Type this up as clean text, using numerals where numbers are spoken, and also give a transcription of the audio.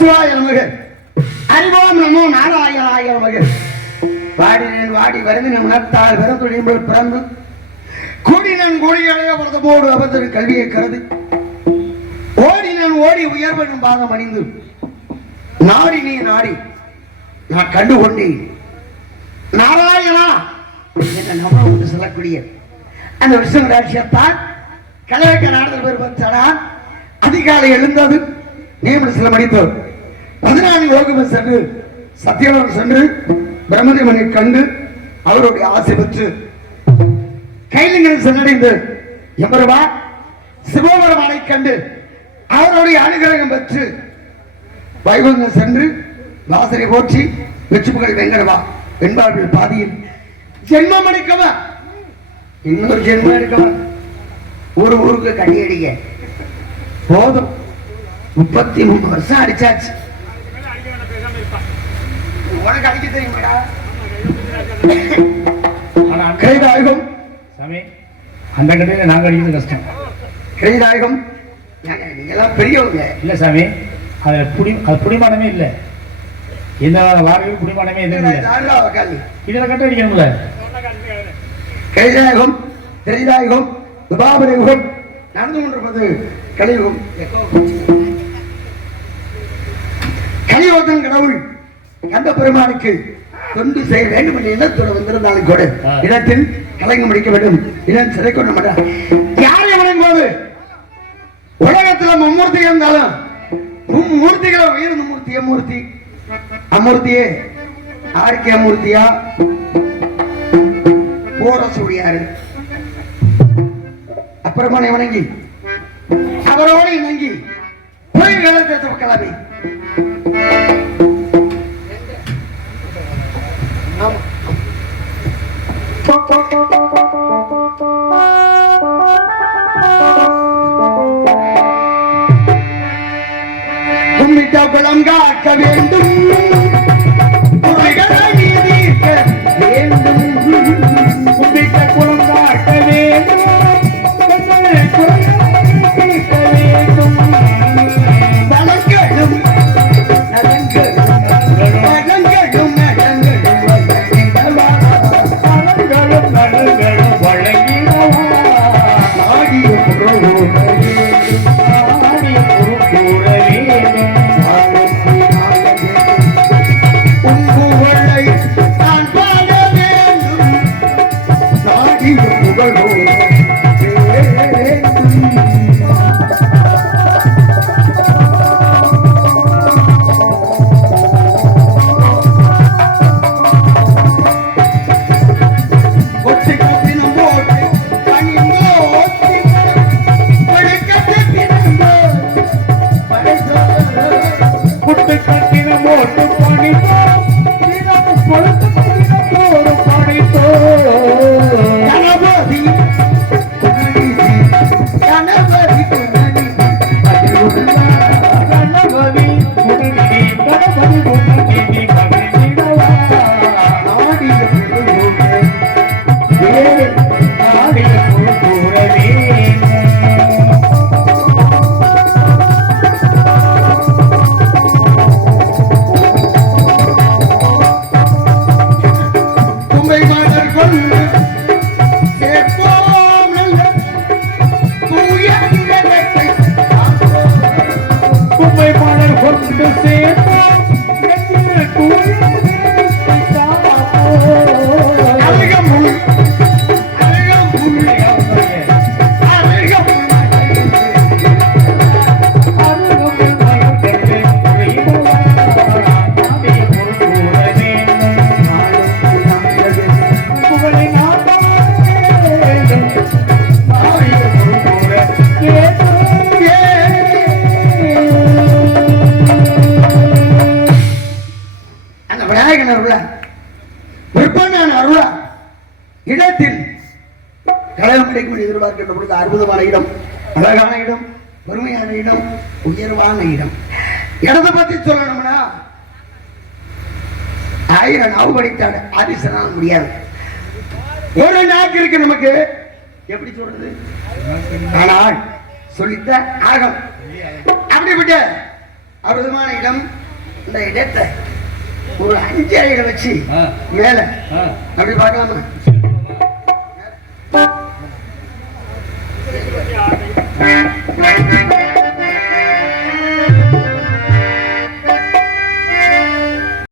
நமச்சிவாய நமக. அறிவோம் நமோ நாராயணாய நமக. வாடினேன் வாடி வருந்தின உணர்த்தால் விரந்துடையும்போது பிறந்து கூடினன் கூடியடைய பிரதமோடு அபத்தரு கல்வியை கருது ஓடினன் ஓடி உயர்வனும் பாதம் அணிந்து நாடி நீ நாடி நான் கண்டுகொண்டேன் நாராயணா என்ற நம்ம சொல்லக்கூடிய அந்த விஷயம் ராட்சியத்தால் கலவைக்க நாடுதல் பெறுவதால் அதிகாலை எழுந்தது நியமன சில மணித்தோர் 14 யோகமும் சென்று சத்தியலோகம் சென்று பிரம்மதேவனை கண்டு அவருடைய ஆசை பெற்று கைலிங்கன் சென்றடைந்து எம்பருவா சிவபெருமானை கண்டு அவருடைய அனுகிரகம் பெற்று வைகுந்தம் சென்று வாசனை போற்றி வெற்றுப்புகள் வெங்கடவா வெண்பார்கள் பாதியில் ஜென்மம் அடிக்கவா இன்னொரு ஜென்மம் எடுக்கவா ஒரு ஊருக்கு கடியடிக்க போதும் 33 வருஷம் அடிச்சாச்சு உனக்கு அடிக்க தெரியுமாடா கைதாயகம் சாமி அந்த கடையில நாங்க அடிக்கிறது கஷ்டம் கைதாயகம் நீங்க எல்லாம் பெரியவங்க இல்ல சாமி அதுல புடிமானமே இல்ல எந்த வாரியும் புடிமானமே எதுவும் இல்ல இதுல கட்ட அடிக்கணும்ல கைதாயகம் திரைதாயகம் விபாபரயுகம் நடந்து கொண்டிருப்பது கலியுகம் கலியுகத்தின் கடவுள் அந்த பெருமானுக்கு தொண்டு செய்ய வேண்டும் என்ற இனத்தோடு வந்திருந்தாலும் கூட இடத்தில் கலைஞர் முடிக்க வேண்டும் இடம் சிறை கொண்டு மாட்டார் யாரை வணங்கும் போது உலகத்துல மும்மூர்த்தி இருந்தாலும் மும்மூர்த்திகளை உயர்ந்த மூர்த்தி எம்மூர்த்தி அம்மூர்த்தியே ஆர்கே மூர்த்தியா போற சூடியாரு அப்புறமான வணங்கி அவரோடு இணங்கி கோயில்களை கிளம்பி கும்பிட்ட குளம் காக்க வேண்டும் குறைகளை நீதிக்க வேண்டும் கும்பிட்ட குளம் காக்க வேண்டும் வளங்களும் அற்புதமான இடம் அழகான இடம் பெருமையான இடம் உயர்வான இடம் இடத்தை பத்தி சொல்லணும்னா 1000 நாவு படித்தாடு ஆதிசனால முடியாது ஒரு நாக்கு இருக்கு நமக்கு எப்படி சொல்றது ஆனால் சொல்லித்த ஆகம் அப்படிப்பட்ட அற்புதமான இடம். இந்த இடத்தை ஒரு 5 அறைகளை வச்சு மேல அப்படி பார்க்கலாமா?